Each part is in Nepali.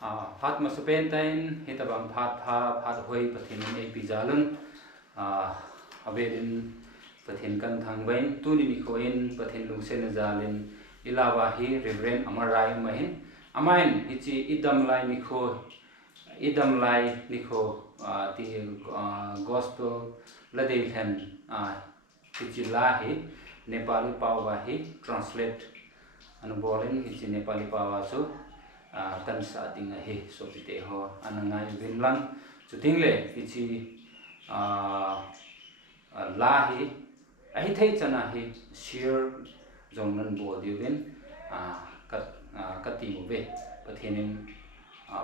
Phat masupentain hitabang phat hoi pathin ei pijalun avelin pathin kan thangbain tuni ni khoin pathin lungsen jalin ilawa hi reverend amarai mahin amain hichi idam lai ni kho ti gospel ladei khan hichi la hi nepali pawa hi translate anu bolin hichi nepali pawa chu kan sa ding hi so pite ho anangai vinlang chutingle hichi la hi ahi thei chana hi share jongnan bo diwin kati mo be pathenin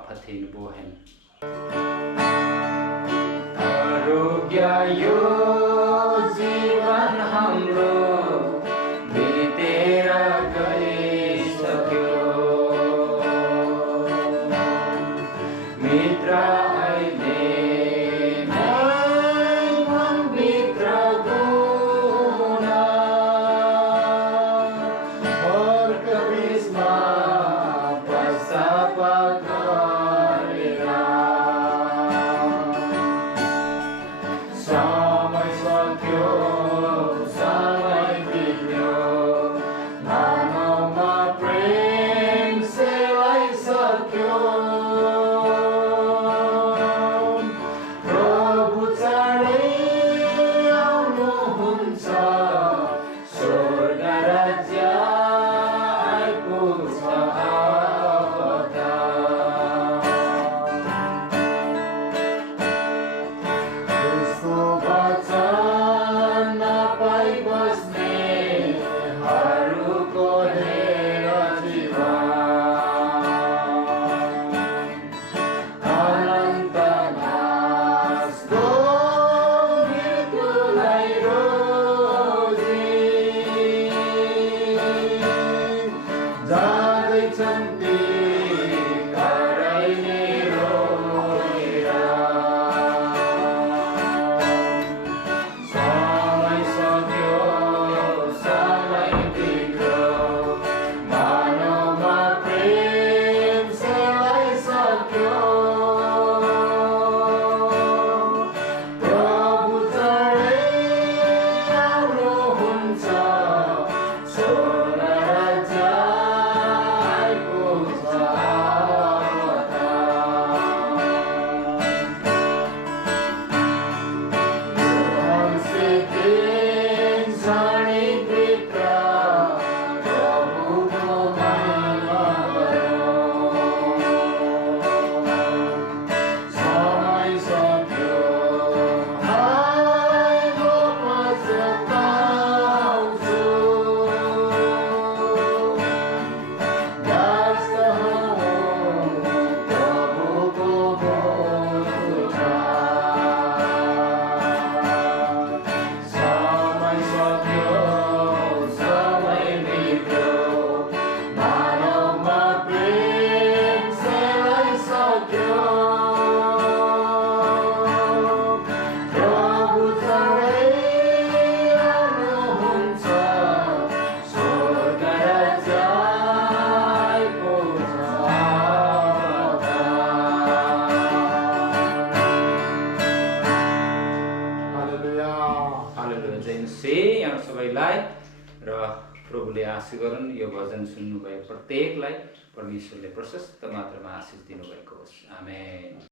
pathin bo hen arogya yo जीवन हाम्रो बितेर गइसक्यो मित्र अहिले मन भित्र गुण अर्क बिचमा पश्चाताप गरेर समय सक्यो समय बित्यो मानवमा प्रेम सेलाइसक्यो प्रभु चाँडै आउनुहुन्छ स्वर्ग राज्य आइपुग्छ अब त यसको वचन नपाई बस्नेहरूको हेर जीवन अनन्त नाशको मृत्युलाई रोजी जाँदैछन् ती कराइने रोएर समय सक्यो समय बित्यो मानवमा प्रेम सेलाइसक्यो प्रभु चाँडै आउनुहुन्छ स्वर्ग राज्य आइपुग्छ अब त हालेलुया जय मसीह यहाँ सबैलाई र प्रभुले आशीष गरून् यो भजन सुन्नुभयो प्रत्येकलाई परमेश्वरले प्रशस्त मात्रामा आशीष दिनुभएको होस् आमेन।